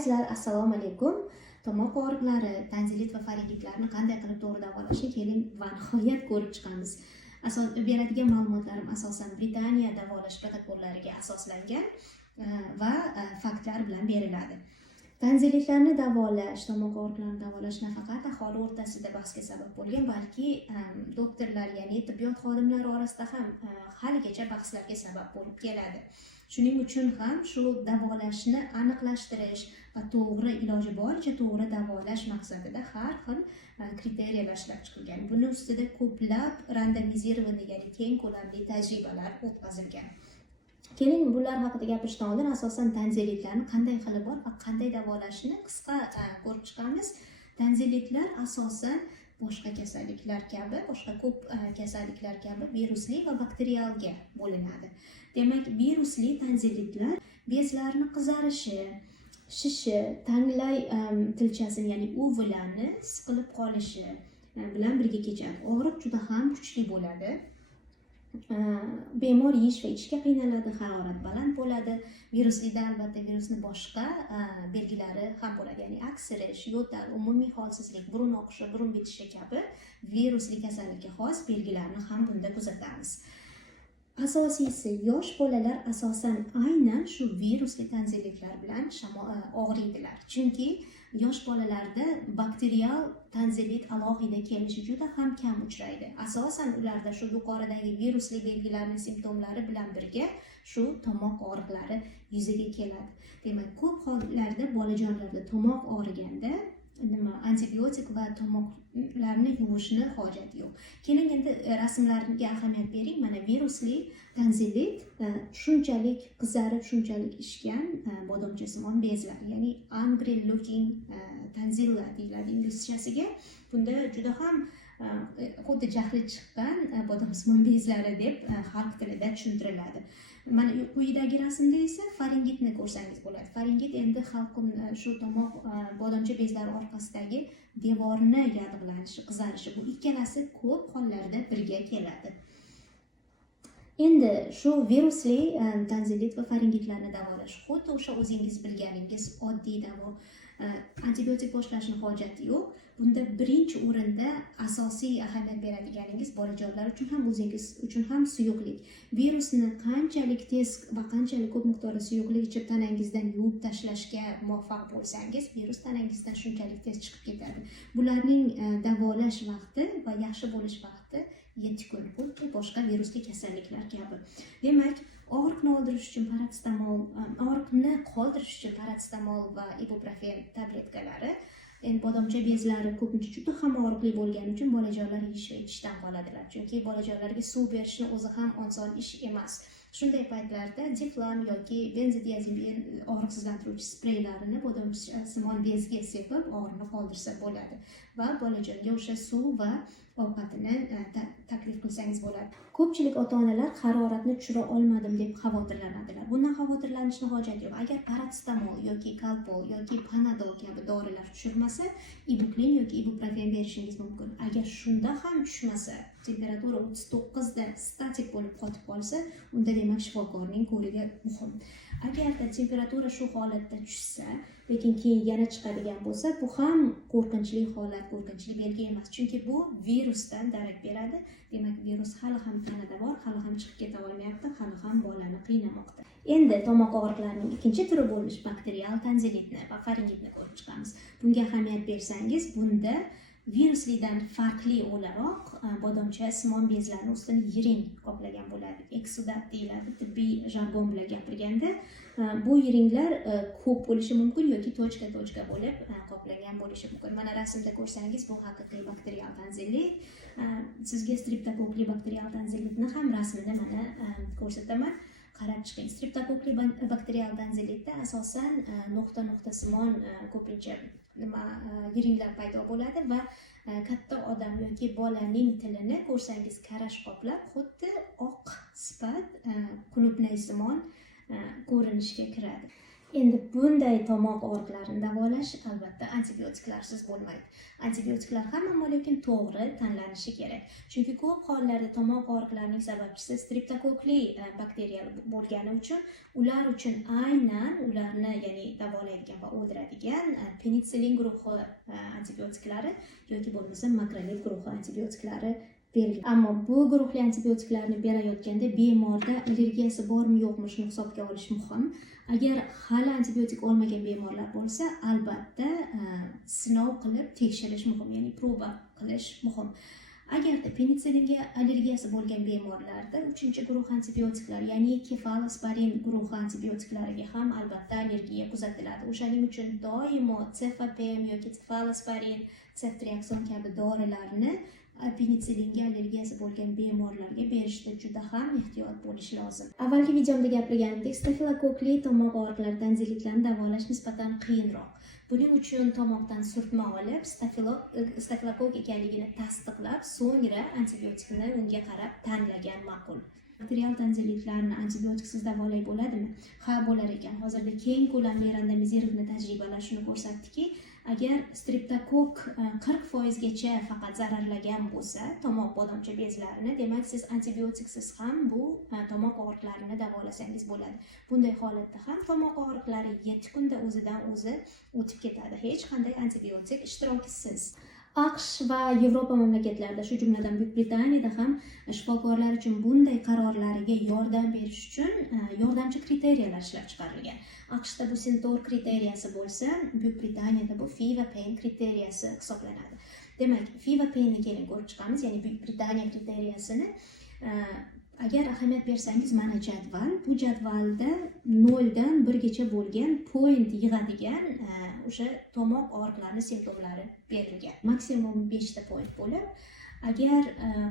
Assalomu alaykum. Tomoq og'riqlari, tanzilit va faringitlarni qanday qilib to'g'ri davolashni keling va nihoyat ko'rib chiqamiz. Beradigan ma'lumotlarim asosan Britaniya davolash protokollariga asoslangan va faktlar bilan beriladi. Tanzilitlarni davolash, tomoq og'riqlarini davolash nafaqat aholi o'rtasida bahsga sabab bo'lgan, balki doktorlar, ya'ni tibbiyot xodimlari orasida ham haligacha bahslarga sabab bo'lib keladi. Shuning uchun ham shu davolashni aniqlashtirish va to'g'ri iloji boricha to'g'ri davolash maqsadida har xil kriteriyalar ishlab chiqilgan. Buni ustida ko'plab randomizirованный, ya'ni keng ko'lamli tajribalar o'tkazilgan. Keling, bular haqida gapirishdan oldin asosan tanzilitlarni qanday xili bor va qanday davolashni qisqa ko'rib chiqamiz. Tanzilitlar asosan boshqa kasalliklar kabi, boshqa ko'p kasalliklar kabi virusli va bakterialga bo'linadi. Demak, virusli tanzilitlar bezlarni qizarishi, shishi, tanglay tilchasini, ya'ni uvularni siqilib qolishi bilan birga kechadi. Og'riq juda ham kuchli bo'ladi. Bemor yeyish va ichishga qiynaladi, harorat baland bo'ladi. Viruslida albatta virusni boshqa belgilari ham bo'ladi, ya'ni aksirish, yo'tal, umumiy holsizlik, burun oqishi, burun bitishi kabi virusli kasallikka xos belgilarni ham bunda kuzatamiz. Asosiysi, yosh bolalar asosan aynan shu virusli tanzilitlar bilan og'riydilar. Chunki yosh bolalarda bakterial tanzilit alohida kelishi juda ham kam uchraydi. Asosan ularda shu yuqoridagi virusli belgilarning simptomlari bilan birga shu tomoq og'riqlari yuzaga keladi. Demak, ko'p hollarda bolajonlarda tomoq og'riganda antibiotik va tomoqlarni yuvishni hojati yo'q. Keling endi rasmlarga ahamiyat bering. Mana virusli tanzilit shunchalik qizarib, shunchalik ishgan bodomchasimon bezlar, ya'ni angry looking tanzilla deyiladi inglizchasiga. Bunda juda ham xuddi jahli chiqqan bodomsimon bezlari deb xalq tilida tushuntiriladi. Mana quyidagi rasmda esa faringitni ko'rsangiz bo'ladi. Faringit endi xalqim shu tomoq bodomcha bezlari orqasidagi devorni yallig'lanishi, qizarishi. Bu ikkalasi ko'p hollarda birga keladi. Endi shu virusli tanzilit va faringitlarni davolash xuddi o'sha o'zingiz bilganingiz oddiy davo. Antibiotik boshlashning hojati yo'q. Bunda birinchi o'rinda asosiy ahamiyat beradiganingiz bolajonlar uchun ham o'zingiz uchun ham suyuqlik. Virusni qanchalik tez va qanchalik ko'p miqdorda suyuqlik ichib tanangizdan yuvib tashlashga muvaffaq bo'lsangiz, virus tanangizdan shunchalik tez chiqib ketadi. Bularning davolash vaqti va yaxshi bo'lish vaqti 7 kun, xuddi boshqa virusli kasalliklar kabi. Demak, og'riqni oldirish uchun paratsitamol, og'riqni qoldirish uchun paratsitamol va ibuprofen tabletkalari. Endi bodomcha bezlari ko'pincha juda ham og'riqli bo'lgani uchun bolajonlar yeyish va ichishdan qoladilar. Chunki bolajonlarga suv berishni o'zi ham oson ish emas. Shunday paytlarda diflam yoki benzodiazepin og'riqsizlantiruvchi spreylarini bodomchasimon bezga sepib og'riqni qoldirsa bo'ladi va bolajonga o'sha suv va ovqatini taklif qilsangiz bo'ladi. Ko'pchilik ota-onalar haroratni tushira olmadim deb xavotirlanadilar. Bundan xavotirlanishni hojati yo'q. Agar paratsitamol yoki kalpol yoki panadol kabi dorilar tushirmasa, ibuklin yoki ibuprofen berishingiz mumkin. Agar shunda ham tushmasa, temperatura 39 da statik bo'lib qotib qolsa, unda demak shifokorning ko'rigi muhim. Agarda temperatura shu holatda tushsa, lekin keyin yana chiqadigan bo'lsa, bu ham qo'rqinchli holat, qo'rqinchli belgi emas. Chunki bu virusdan darak beradi. Demak, virus hali ham tanada bor, hali ham chiqib keta olmayapti, hali ham bolani qiynamoqda. Endi tomoq og'riqlarining ikkinchi turi bo'lmish bakterial tanzilitni va faringitni ko'rib chiqamiz. Bunga ahamiyat bersangiz, bunda viruslidan farqli o'laroq bodomcha simon bezlarni ustini yiring qoplagan bo'ladi. Eksudat deyiladi tibbiy jargon bilan gapirganda. Bu yiringlar ko'p bo'lishi mumkin yoki tochka bo'lib qoplagan bo'lishi mumkin. Mana rasmda ko'rsangiz, bu haqiqiy bakterial tanzilit. Sizga streptokokli bakterial tanzilitni ham rasmini mana ko'rsataman. Qarab chiqing. Streptokokli bakterial tanzilitda asosan nuqta simon ko'pincha yiringlar paydo bo'ladi va katta odam yoki bolaning tilini ko'rsangiz karash qoplab, xuddi oq sifat qulupnaysimon ko'rinishga kiradi. Endi bunday tomoq og'riqlarini davolash albatta antibiotiklarsiz bo'lmaydi. Antibiotiklar ham ammo lekin to'g'ri tanlanishi kerak. Chunki ko'p hollarda tomoq og'riqlarining sababchisi streptokokli bakteriya bo'lgani uchun ular uchun aynan ularni ya'ni davolaydigan va o'ldiradigan penitsilin guruhi antibiotiklari yoki bo'lmasa makrolid guruhi antibiotiklari berilgan. Ammo bu guruhli antibiotiklarni berayotganda bemorda allergiyasi bormi yo'qmi shuni hisobga olish muhim. Agar hali antibiotik olmagan bemorlar bo'lsa, albatta sinov qilib tekshirish muhim, ya'ni proba qilish muhim. Agarda penitsillinga allergiyasi bo'lgan bemorlarda 3-guruh antibiotiklar, ya'ni kefalosporin guruhi antibiotiklariga ham albatta allergiya kuzatiladi. O'shaning uchun doimo cefapem yoki cefalosporin, ceftriakson kabi dorilarni penitsillinga allergiyasi bo'lgan bemorlarga berishda juda ham ehtiyot bo'lish lozim. Avvalgi videomda gapirganimdek, stafilokokli tomoq og'riqlari tanzilitlarni davolash nisbatan qiyinroq. Buning uchun tomoqdan surtma olib, stafilokok ekanligini tasdiqlab, so'ngra antibiotikni unga qarab tanlagan ma'qul. Bakterial tanzilitlarni antibiotiksiz davolay bo'ladimi? Ha, bo'lar ekan. Hozirda keng ko'lamli randomizirованный tajribalar shuni ko'rsatdiki, agar streptokok 40% gacha faqat zararlagan bo'lsa tomoq bodomcha bezlarini, demak siz antibiotiksiz ham bu tomoq og'riqlarini davolasangiz bo'ladi. Bunday holatda ham tomoq og'riqlari 7 kunda o'zidan o'zi o'tib ketadi, hech qanday antibiotik ishtirokisiz. AQSh va Yevropa mamlakatlarida, shu jumladan Buyuk Britaniyada ham shifokorlar uchun bunday qarorlariga yordam berish uchun yordamchi kriteriyalar ishlab chiqarilgan. AQShda bu Centaur kriteriyasi bo'lsa, Buyuk Britaniyada bu Fee va Pain kriteriyasi hisoblanadi. Demak, Fee va Painni keling ko'rib chiqamiz, ya'ni Buyuk Britaniya kriteriyasini. Agar ahamiyat bersangiz, mana jadval. Bu jadvalda 0 dan 1 gacha bo'lgan point yig'adigan o'sha tomoq og'riqlari simptomlari berilgan. Maksimum 5 ta point bo'lib, agar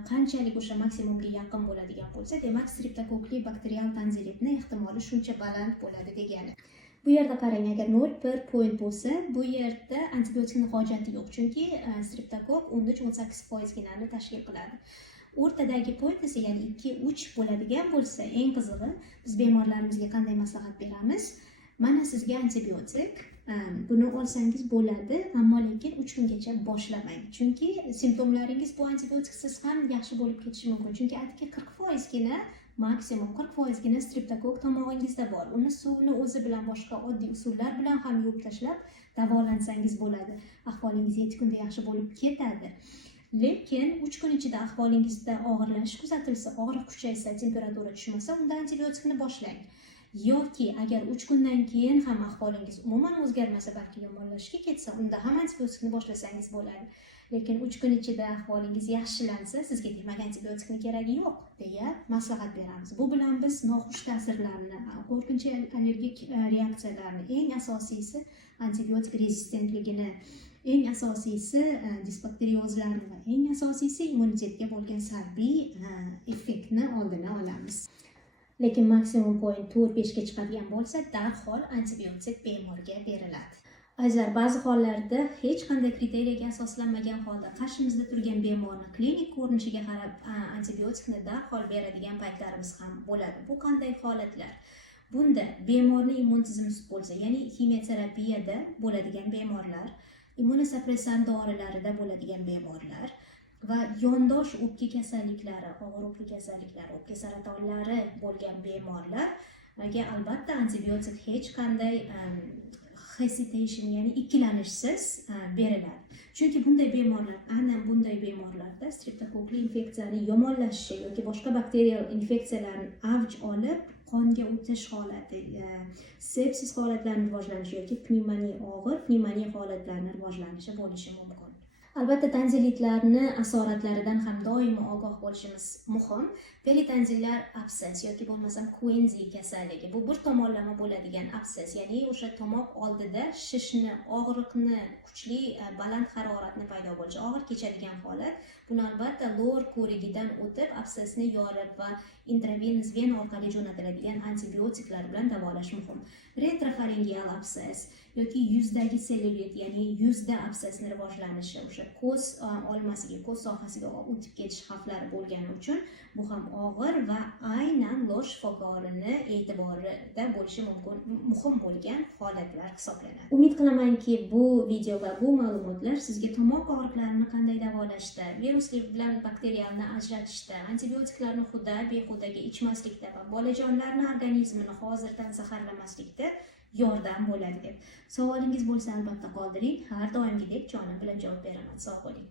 qanchalik o'sha maksimumga yaqin bo'ladigan bo'lsa, demak streptokokli bakterial tanzilitni ehtimoli shuncha baland bo'ladi degani. Bu yerda qarang, agar 0,1 point bo'lsa, bu yerda antibiotikning hojati yo'q, chunki streptokok 13-18% ginani tashkil qiladi. O'rtadagi point esa, ya'ni 2-3 bo'ladigan bo'lsa, eng qizig'i biz bemorlarimizga qanday maslahat beramiz? Mana sizga antibiotik, buni olsangiz bo'ladi, ammo lekin 3 kungacha boshlamang. Chunki simptomlaringiz bu antibiotiksiz ham yaxshi bo'lib ketishi mumkin. Chunki atigi 40% gina, maksimum 40% gina streptokok tomog'ingizda bor. Uni suvni o'zi bilan boshqa oddiy usullar bilan ham yuvib tashlab davolansangiz bo'ladi. Ahvolingiz 7 kunda yaxshi bo'lib ketadi. Lekin 3 kun ichida ahvolingizda og'irlanish kuzatilsa, og'riq kuchaysa, temperatura tushmasa, unda antibiotikni boshlang. Yoki agar 3 kundan keyin ham ahvolingiz umuman o'zgarmasa, balki yomonlashishga ketsa, unda ham antibiotikni boshlasangiz bo'ladi. Lekin 3 kun ichida ahvolingiz yaxshilansa, sizga demak antibiotikni keragi yo'q deya maslahat beramiz. Bu bilan biz noxush ta'sirlarni, qo'rqinchli allergik reaksiyalarni, eng asosiysi antibiotik rezistentligini, eng asosiysi disbakteriozlarni va eng asosiysi immunitetga bo'lgan salbiy effektni oldini olamiz. Lekin maksimum point 4-5 ga chiqadigan bo'lsa, darhol antibiotik bemorga beriladi. Azar ba'zi hollarda hech qanday kriteriyaga asoslanmagan holda qarshimizda turgan bemorni klinik ko'rinishiga qarab antibiotikni darhol beradigan paytlarimiz ham bo'ladi. Bu qanday holatlar? Bunda bemorning immun tizimi sust bo'lsa, ya'ni kimyoterapiyada bo'ladigan bemorlar, immunosupressant dorilarida bo'ladigan bemorlar va yondosh o'pka kasalliklari, og'ir o'pka kasalliklari, o'pka saratonlari bo'lgan bemorlarga albatta antibiotik hech qanday hesitation, ya'ni ikkilanishsiz beriladi. Chunki bunday bemorlar, aynan bunday bemorlarda streptokokli infeksiyaning yomonlashishi yoki boshqa bakterial infeksiyalarning avj olib, qonga o'tish holati, sepsis holatlarining rivojlanishi yoki pnevmoniya, og'ir pnevmoniya holatlarining rivojlanishi bo'lishi mumkin. Albatta, tanzilitlarni asoratlaridan ham doimo ogoh bo'lishimiz muhim. Peritanzillar absess yoki bo'lmasam Quenzi kasalligi. Bu bir tomonlama bo'ladigan absess, ya'ni o'sha tomoq oldida shishni, og'riqni, kuchli baland haroratni paydo bo'lishi, og'ir kechadigan holat. Buni albatta lower ko'rigidan o'tib, absessni yorib va intravenous vena orqali jo'natiladigan antibiotiklar bilan davolash muhim. Retrofaringeal absess yoki yuzdagi sellyulit, ya'ni yuzda absesni rivojlanishi, o'sha ko'z olmasiga, ko'z sohasiga o'tib ketish xavflari bo'lgani uchun bu ham og'ir va aynan losh shifokorini e'tiborida bo'lishi muhim bo'lgan holatlar hisoblanadi. Umid qilamanki, bu video va bu ma'lumotlar sizga tomoq og'riqlarini qanday davolashda, virusli bilan bakterialni ajratishda, antibiotiklarni behudaga ichmaslikda va bolajonlarni organizmini hozirdan zaharlamaslikda yordam bo'ladi deb. Savolingiz bo'lsa albatta qoldiring. Har doimgidek jonim bilan javob beraman. Sog' bo'ling.